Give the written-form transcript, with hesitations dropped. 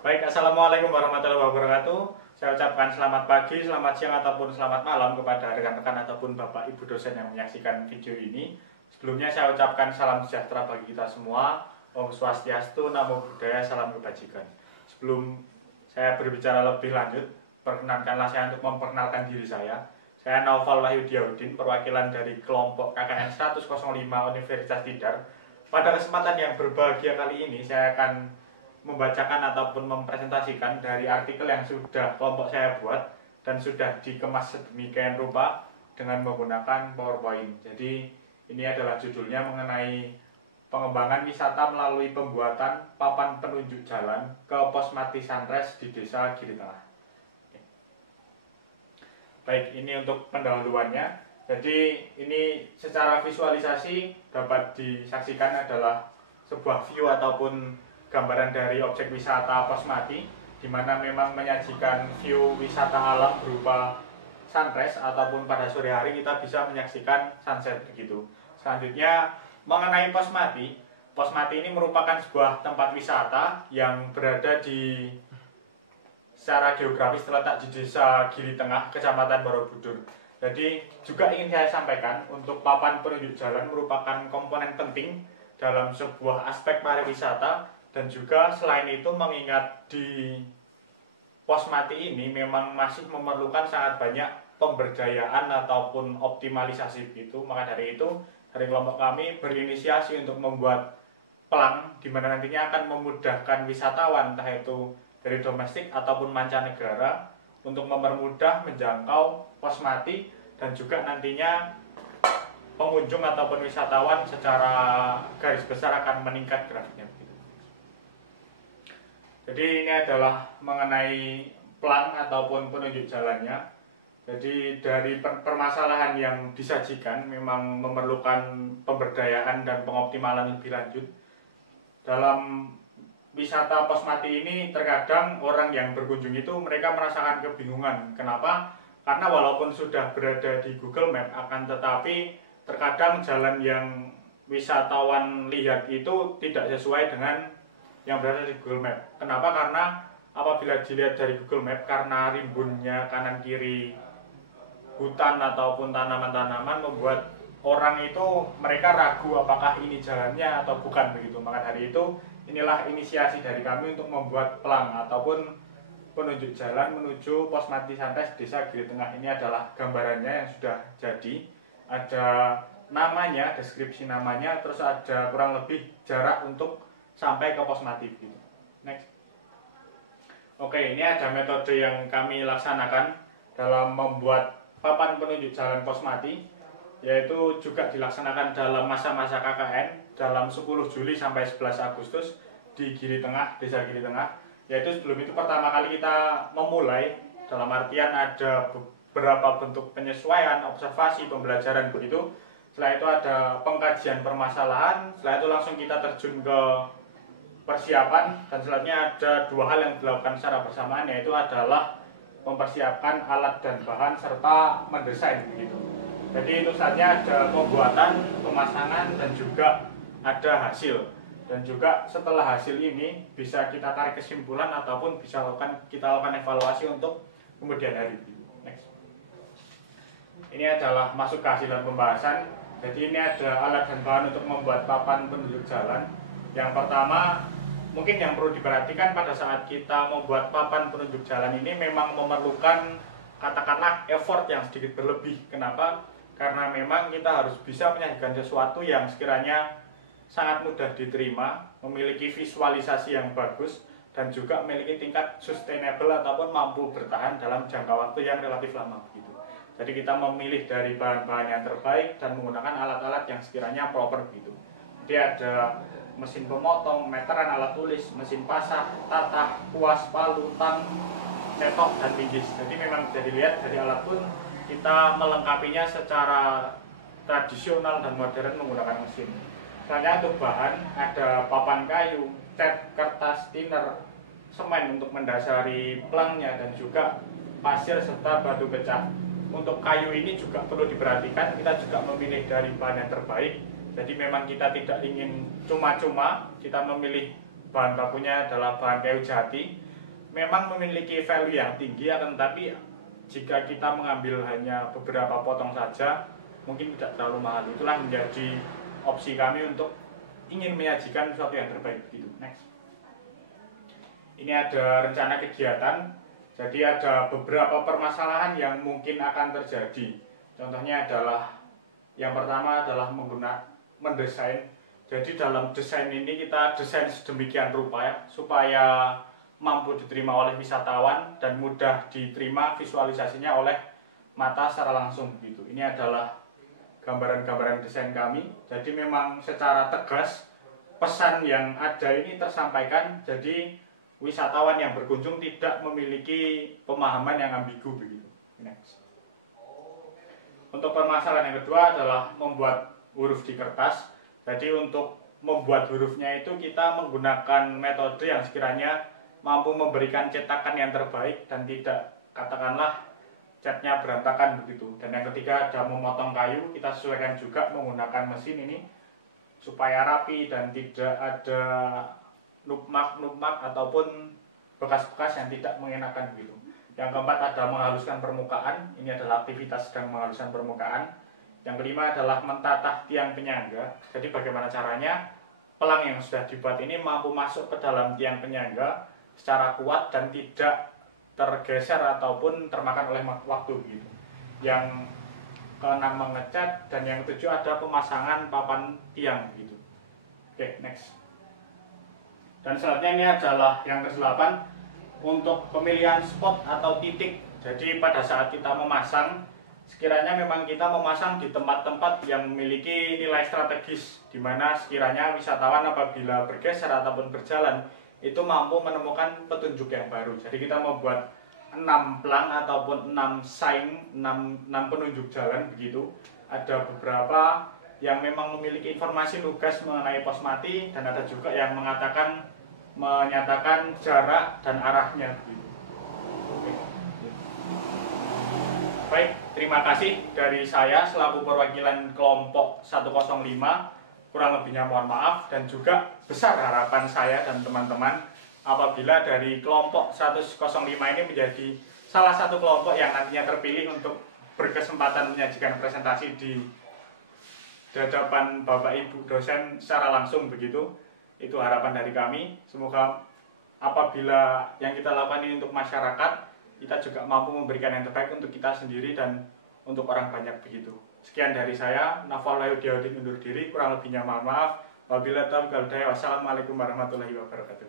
Baik, Assalamualaikum warahmatullahi wabarakatuh. Saya ucapkan selamat pagi, selamat siang, ataupun selamat malam kepada rekan-rekan ataupun Bapak Ibu dosen yang menyaksikan video ini. Sebelumnya saya ucapkan salam sejahtera bagi kita semua. Om Swastiastu, Namo Buddhaya, salam kebajikan. Sebelum saya berbicara lebih lanjut, perkenankanlah saya untuk memperkenalkan diri saya. Saya Naufal Wahyudiaudin, perwakilan dari kelompok KKN 105 Universitas Tidar. Pada kesempatan yang berbahagia kali ini, saya akan membacakan ataupun mempresentasikan dari artikel yang sudah kelompok saya buat dan sudah dikemas sedemikian rupa dengan menggunakan PowerPoint. Jadi ini adalah judulnya mengenai pengembangan wisata melalui pembuatan papan penunjuk jalan ke pos mati Sunrise di Desa Giri Tengah. Baik, ini untuk pendahuluannya. Jadi ini secara visualisasi dapat disaksikan adalah sebuah view ataupun gambaran dari objek wisata pos mati, di mana memang menyajikan view wisata alam berupa sunrise ataupun pada sore hari kita bisa menyaksikan sunset begitu. Selanjutnya mengenai pos mati ini merupakan sebuah tempat wisata yang berada di secara geografis terletak di Desa Giri Tengah, Kecamatan Borobudur. Jadi juga ingin saya sampaikan untuk papan penunjuk jalan merupakan komponen penting dalam sebuah aspek pariwisata. Dan juga selain itu mengingat di pos mati ini memang masih memerlukan sangat banyak pemberdayaan ataupun optimalisasi begitu. Maka dari itu dari kelompok kami berinisiasi untuk membuat pelang di mana nantinya akan memudahkan wisatawan entah itu dari domestik ataupun mancanegara untuk mempermudah menjangkau pos mati, dan juga nantinya pengunjung ataupun wisatawan secara garis besar akan meningkat grafiknya. Jadi ini adalah mengenai pelang ataupun penunjuk jalannya. Jadi dari permasalahan yang disajikan memang memerlukan pemberdayaan dan pengoptimalan lebih lanjut. Dalam wisata pos mati ini terkadang orang yang berkunjung itu mereka merasakan kebingungan. Kenapa? Karena walaupun sudah berada di Google Map, akan tetapi terkadang jalan yang wisatawan lihat itu tidak sesuai dengan yang berada di Google Map. Kenapa? Karena apabila dilihat dari Google Map, karena rimbunnya kanan kiri hutan ataupun tanaman-tanaman membuat orang itu mereka ragu apakah ini jalannya atau bukan begitu. Maka dari itu inilah inisiasi dari kami untuk membuat pelang ataupun penunjuk jalan menuju pos mati Sunrise Desa Giri Tengah. Ini adalah gambarannya yang sudah jadi. Ada namanya, deskripsi namanya, terus ada kurang lebih jarak untuk sampai ke pos mati gitu. Next. Oke, ini ada metode yang kami laksanakan dalam membuat papan penunjuk jalan pos mati, yaitu juga dilaksanakan dalam masa-masa KKN dalam 10 Juli sampai 11 Agustus di Giri Tengah, Desa Giri Tengah. Yaitu sebelum itu pertama kali kita memulai dalam artian ada beberapa bentuk penyesuaian, observasi, pembelajaran begitu. Setelah itu ada pengkajian permasalahan, setelah itu langsung kita terjun ke persiapan, dan selanjutnya ada dua hal yang dilakukan secara bersamaan, yaitu adalah mempersiapkan alat dan bahan serta mendesain begitu. Jadi itu saatnya ada pembuatan, pemasangan, dan juga ada hasil. Dan juga setelah hasil ini bisa kita tarik kesimpulan ataupun bisa kita lakukan evaluasi untuk kemudian hari. Next. Ini adalah masuk ke hasil dan pembahasan. Jadi ini ada alat dan bahan untuk membuat papan penunjuk jalan. Yang pertama, mungkin yang perlu diperhatikan pada saat kita membuat papan penunjuk jalan ini memang memerlukan katakanlah effort yang sedikit berlebih. Kenapa? Karena memang kita harus bisa menyajikan sesuatu yang sekiranya sangat mudah diterima, memiliki visualisasi yang bagus, dan juga memiliki tingkat sustainable ataupun mampu bertahan dalam jangka waktu yang relatif lama begitu. Jadi kita memilih dari bahan-bahan yang terbaik dan menggunakan alat-alat yang sekiranya proper begitu. Jadi ada mesin pemotong, meteran, alat tulis, mesin pasak, tatah, kuas, palu, tang, cetok, dan linggis. Jadi memang bisa dilihat dari alat pun kita melengkapinya secara tradisional dan modern menggunakan mesin. Selanjutnya untuk bahan ada papan kayu, cat, kertas, thinner, semen untuk mendasari pelangnya, dan juga pasir serta batu pecah. Untuk kayu ini juga perlu diperhatikan, kita juga memilih dari bahan yang terbaik. Jadi memang kita tidak ingin cuma-cuma, kita memilih bahan bakunya adalah bahan kayu jati, memang memiliki value yang tinggi, akan tetapi jika kita mengambil hanya beberapa potong saja mungkin tidak terlalu mahal. Itulah menjadi opsi kami untuk ingin menyajikan sesuatu yang terbaik begitu. Next. Ini ada rencana kegiatan. Jadi ada beberapa permasalahan yang mungkin akan terjadi. Contohnya adalah yang pertama adalah mendesain. Jadi dalam desain ini kita desain sedemikian rupa ya, supaya mampu diterima oleh wisatawan dan mudah diterima visualisasinya oleh mata secara langsung gitu. Ini adalah gambaran-gambaran desain kami. Jadi memang secara tegas pesan yang ada ini tersampaikan. Jadi wisatawan yang berkunjung tidak memiliki pemahaman yang ambigu begitu. Next. Untuk permasalahan yang kedua adalah membuat huruf di kertas. Jadi untuk membuat hurufnya itu kita menggunakan metode yang sekiranya mampu memberikan cetakan yang terbaik dan tidak katakanlah catnya berantakan begitu. Dan yang ketiga ada memotong kayu, kita sesuaikan juga menggunakan mesin ini supaya rapi dan tidak ada nukmak ataupun bekas-bekas yang tidak mengenakan begitu. Yang keempat ada menghaluskan permukaan, ini adalah aktivitas sedang menghaluskan permukaan. Yang kelima adalah mentatah tiang penyangga. Jadi bagaimana caranya pelang yang sudah dibuat ini mampu masuk ke dalam tiang penyangga secara kuat dan tidak tergeser ataupun termakan oleh waktu gitu. Yang keenam mengecat, dan yang ketujuh ada pemasangan papan tiang gitu. Oke, next. Dan selanjutnya ini adalah yang ke-8 untuk pemilihan spot atau titik. Jadi pada saat kita memasang, sekiranya memang kita memasang di tempat-tempat yang memiliki nilai strategis, di mana sekiranya wisatawan apabila bergeser ataupun berjalan itu mampu menemukan petunjuk yang baru. Jadi kita membuat 6 pelang ataupun 6 sign, 6 penunjuk jalan begitu. Ada beberapa yang memang memiliki informasi lugas mengenai pos mati, dan ada juga yang menyatakan jarak dan arahnya begitu. Baik, terima kasih dari saya selaku perwakilan kelompok 105. Kurang lebihnya mohon maaf, dan juga besar harapan saya dan teman-teman apabila dari kelompok 105 ini menjadi salah satu kelompok yang nantinya terpilih untuk berkesempatan menyajikan presentasi di hadapan Bapak Ibu dosen secara langsung begitu. Itu harapan dari kami. Semoga apabila yang kita lakukan ini untuk masyarakat, kita juga mampu memberikan yang terbaik untuk kita sendiri dan untuk orang banyak begitu. Sekian dari saya, Nafal Wahyu undur diri, kurang lebihnya mohon maaf. Wabillahi taufiq wal hidayah. Wassalamualaikum warahmatullahi wabarakatuh.